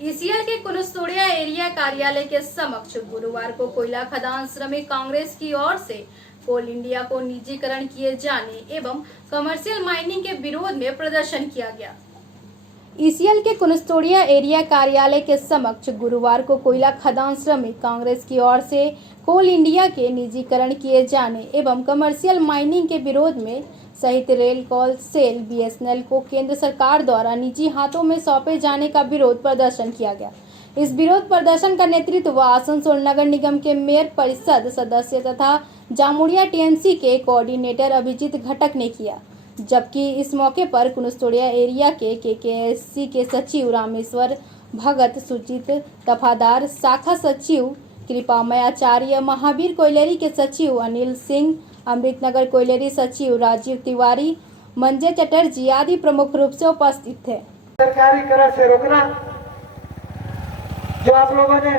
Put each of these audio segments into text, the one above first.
ECL के Kunustoria area कार्यालय के समक्ष गुरुवार को कोयला खदान श्रमिक कांग्रेस की ओर से कोल इंडिया को निजीकरण किए जाने एवं कमर्शियल माइनिंग के विरोध में प्रदर्शन किया गया। ईसीएल के कुनस्तोड़िया एरिया कार्यालय के समक्ष गुरुवार को कोयला खदान श्रमिक कांग्रेस की ओर से कोल इंडिया के निजीकरण किए जाने एवं कमर्शियल माइनिंग के विरोध में सहित रेल कॉल सेल बीएसएनएल को केंद्र सरकार द्वारा निजी हाथों में सौंपे जाने का विरोध प्रदर्शन किया गया। इस विरोध प्रदर्शन का नेतृत्व आसनसोल नगर निगम के मेयर परिषद सदस्य तथा जामुड़िया टीएमसी के कोऑर्डिनेटर अभिजीत घटक ने किया, जबकि इस मौके पर कुनस्तोड़िया एरिया के केकेएससी के सचिव रामेश्वर भगत, सुचित दफादार, शाखा सचिव कृपामय आचार्य, महावीर कोयलेरी के सचिव अनिल सिंह, अमृतनगर कोयलेरी सचिव राजीव तिवारी, मंजय चटर्जी आदि प्रमुख रूप से उपस्थित थे। सरकारीकरण से रोकना, जो आप लोगों ने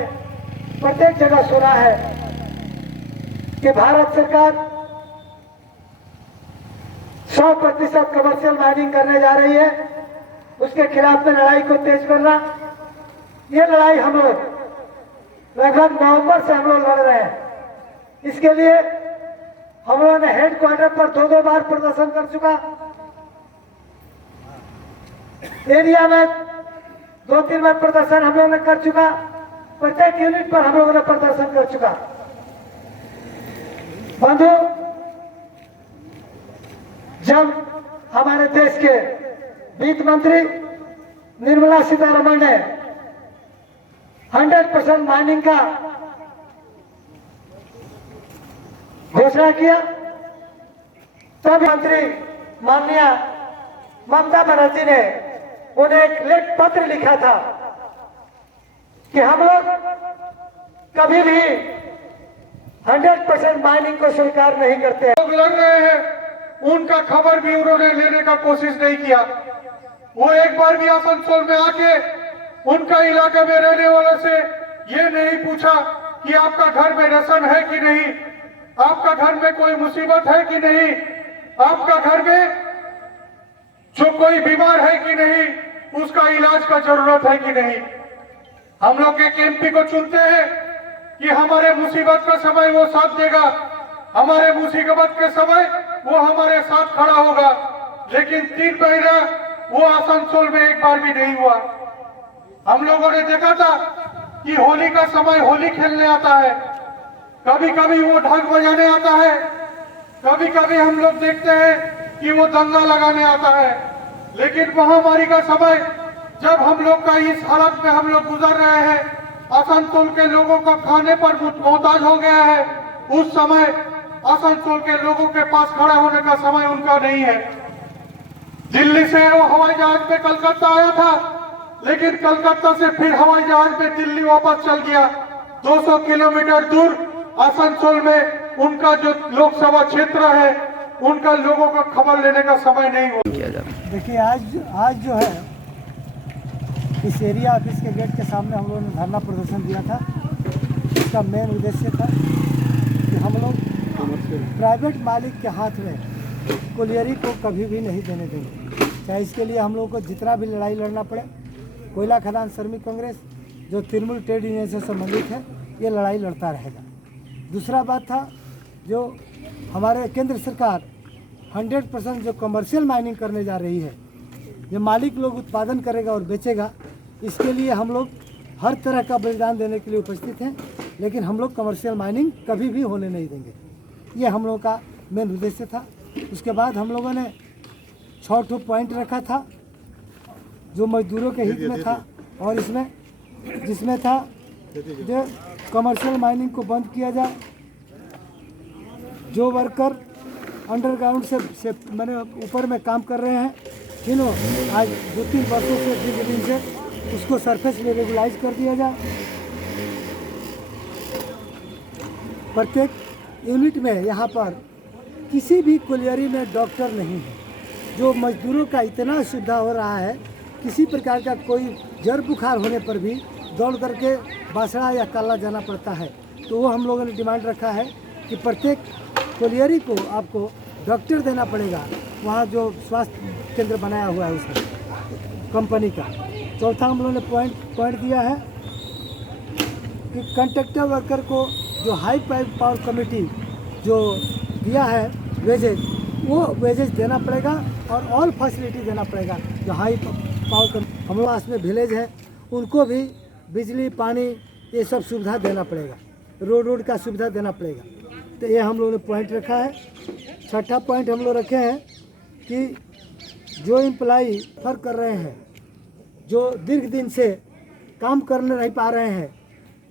प्रत्येक जगह सुना है कि भारत सरकार 100% कमर्शियल माइनिंग करने जा रही है, उसके खिलाफ में लड़ाई को तेज करना। ये लड़ाई हम लोग लगभग नवंबर से हम लोग लड़ रहे हैं। इसके लिए हम लोगों ने हेडक्वार्टर पर दो बार प्रदर्शन कर चुका, एरिया में 2-3 बार प्रदर्शन हम लोगों ने कर चुका, प्रत्येक यूनिट पर हम लोगों ने प्रदर्शन कर चुका। बंधु, जब हमारे देश के वित्त मंत्री निर्मला सीतारमण ने 100% माइनिंग का घोषणा किया, तब मंत्री माननीय ममता बनर्जी ने उन्हें एक लेख पत्र लिखा था कि हम लोग कभी भी 100% माइनिंग को स्वीकार नहीं करते। लोग लड़ रहे हैं, उनका खबर भी उन्होंने लेने का कोशिश नहीं किया। वो एक बार भी आसनसोल में आके उनका इलाके में रहने वालों से ये नहीं पूछा कि आपका घर में राशन है कि नहीं, आपका घर में कोई मुसीबत है कि नहीं, आपका घर में जो कोई बीमार है कि नहीं, उसका इलाज का जरूरत है कि नहीं। हम लोग एक एमपी को चुनते हैं कि हमारे मुसीबत का समय वो साथ देगा, हमारे मुसीबत के समय वो हमारे साथ खड़ा होगा, लेकिन 3 महीना वो आसनसोल में एक बार भी नहीं हुआ। हम लोगों ने देखा था कि होली का समय होली खेलने आता है, कभी कभी वो ढोल बजाने आता है, कभी कभी हम लोग देखते हैं कि वो दंगा लगाने आता है। लेकिन महामारी का समय जब हम लोग का इस हालत में हम लोग गुजर रहे हैं, आसनसोल के लोगों का खाने पर मोहताज हो गया है, उस समय आसनसोल के लोगों के पास खड़ा होने का समय उनका नहीं है। दिल्ली से वो हवाई जहाज में कलकत्ता आया था, लेकिन कलकत्ता से फिर हवाई जहाज में दिल्ली वापस चल गया। 200 किलोमीटर दूर आसनसोल में उनका जो लोकसभा क्षेत्र है, उनका लोगों का खबर लेने का समय नहीं हो किया जाता। देखिए, आज जो है इस एरिया ऑफिस के गेट के सामने हम लोगों ने धरना प्रदर्शन दिया था। इसका मेन उद्देश्य था कि हम लोग प्राइवेट मालिक के हाथ में कोलियरी को कभी भी नहीं देने देंगे, चाहे इसके लिए हम लोगों को जितना भी लड़ाई लड़ना पड़े। कोयला खदान श्रमिक कांग्रेस जो तृणमूल ट्रेड यूनियन से संबंधित है, ये लड़ाई लड़ता रहेगा। दूसरा बात था, जो हमारे केंद्र सरकार 100% जो कमर्शियल माइनिंग करने जा रही है, ये मालिक लोग उत्पादन करेगा और बेचेगा, इसके लिए हम लोग हर तरह का बलिदान देने के लिए उपस्थित हैं, लेकिन हम लोग कमर्शियल माइनिंग कभी भी होने नहीं देंगे। ये हम लोगों का मेन उद्देश्य था। उसके बाद हम लोगों ने 6 पॉइंट रखा था जो मजदूरों के हित में था, और इसमें जिसमें था जो कमर्शियल माइनिंग को बंद किया जाए, जो वर्कर अंडरग्राउंड से मैंने ऊपर में काम कर रहे हैं, तीनों आज 2-3 वर्षों से दिन से उसको सरफेस में रेगुलाइज कर दिया जाए। प्रत्येक यूनिट में यहाँ पर किसी भी कोलियरी में डॉक्टर नहीं है। जो मजदूरों का इतना असुविधा हो रहा है, किसी प्रकार का कोई जड़ बुखार होने पर भी दौड़ करके बासड़ा या काला जाना पड़ता है। तो वो हम लोगों ने डिमांड रखा है कि प्रत्येक कोलियरी को आपको डॉक्टर देना पड़ेगा, वहाँ जो स्वास्थ्य केंद्र बनाया हुआ है उसमें कंपनी का। चौथा हम लोगों ने पॉइंट दिया है कि कंट्रैक्टर वर्कर को जो हाई पावर कमेटी जो दिया है वेजेज, वो वेजेज देना पड़ेगा और ऑल फैसिलिटी देना पड़ेगा। जो हाई पावर कमेटी हमारे पास में विलेज है उनको भी बिजली पानी ये सब सुविधा देना पड़ेगा, रोड का सुविधा देना पड़ेगा। तो ये हम लोगों ने पॉइंट रखा है। छठा पॉइंट हम लोग रखे हैं कि जो एम्प्लाई फर्क कर रहे हैं, जो दीर्घ दिन से काम करने नहीं पा रहे हैं,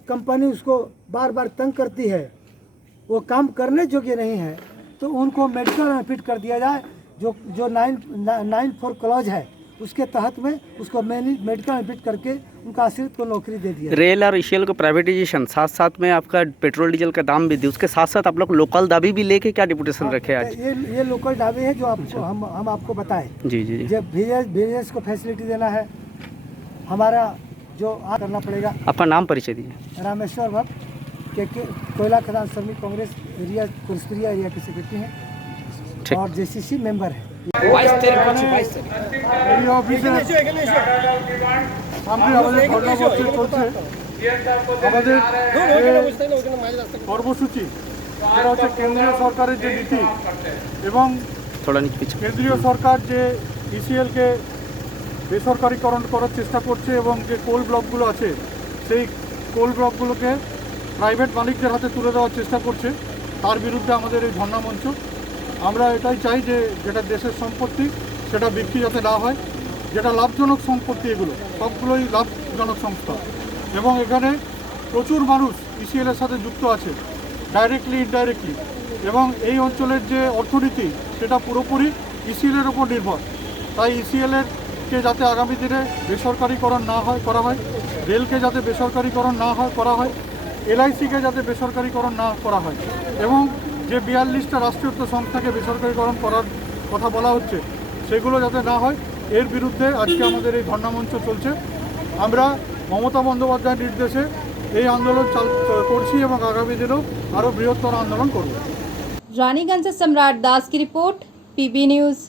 कंपनी उसको बार बार तंग करती है, वो काम करने योग्य नहीं है, तो उनको मेडिकल बेनिफिट कर दिया जाए। जो 994 क्लॉज है उसके तहत में उसको मेडिकल बेनिफिट करके उनका आश्रित को नौकरी दे दिया। रेल और ईसीएल को प्राइवेटाइजेशन, साथ साथ में आपका पेट्रोल डीजल का दाम भी दी, उसके साथ साथ आप लोग लोकल दाबी भी लेके क्या डिपुटेशन रखे आज? ये लोकल ढाबे है जो आपको हम आपको बताएं। जी जी जी। जब बिजनेस को फैसिलिटी देना है, हमारा जो करना पड़ेगा। आपका नाम परिचय दीजिए। रामेश्वर भट्ट के कोयला खदान श्रमिक कांग्रेस एरिया कुर्सपुरिया एरिया के सेक्रेटरी हैं और जेसीसी मेंबर है। এই অফিসে সামনে আমাদের কর্মসূচি চলছে। আমাদের কর্মসূচি যেটা হচ্ছে কেন্দ্রীয় সরকারের যে নীতি এবং কেন্দ্রীয় সরকার যে ইসিএলকে বেসরকারিকরণ করার চেষ্টা করছে এবং যে কোল ব্লকগুলো আছে সেই কোল ব্লকগুলোকে প্রাইভেট মালিকদের হাতে তুলে দেওয়ার চেষ্টা করছে, তার বিরুদ্ধে আমাদের এই ধর্ণা মঞ্চ। আমরা এটাই চাই যে যেটা দেশের সম্পত্তি সেটা বিক্রি যাতে না হয়, যেটা লাভজনক সম্পত্তি এগুলো সবগুলোই লাভজনক সংস্থা এবং এখানে প্রচুর মানুষ ইসিএলের সাথে যুক্ত আছে ডাইরেক্টলি ইনডাইরেক্টলি, এবং এই অঞ্চলের যে অর্থনীতি সেটা পুরোপুরি ইসিএলের ওপর নির্ভর। তাই ইসিএলেরকে যাতে আগামী দিনে বেসরকারিকরণ না হয় করা হয়, রেলকে যাতে বেসরকারিকরণ না হয় করা হয়, এলআইসিকে যাতে বেসরকারিকরণ না করা হয় এবং যে 42টা রাষ্ট্রায়ত্ত সংস্থাকে বেসরকারিকরণ করার কথা বলা হচ্ছে সেগুলো যাতে না হয়, এর বিরুদ্ধে আজকে আমাদের এই ধর্ণা মঞ্চ চলছে। আমরা মমতা বন্দ্যোপাধ্যায়ের নির্দেশে এই আন্দোলন করছি এবং আগামী দিনেও আরও বৃহত্তর আন্দোলন করব। रानीगंज से सम्राट दास की रिपोर्ट, पीबी न्यूज़।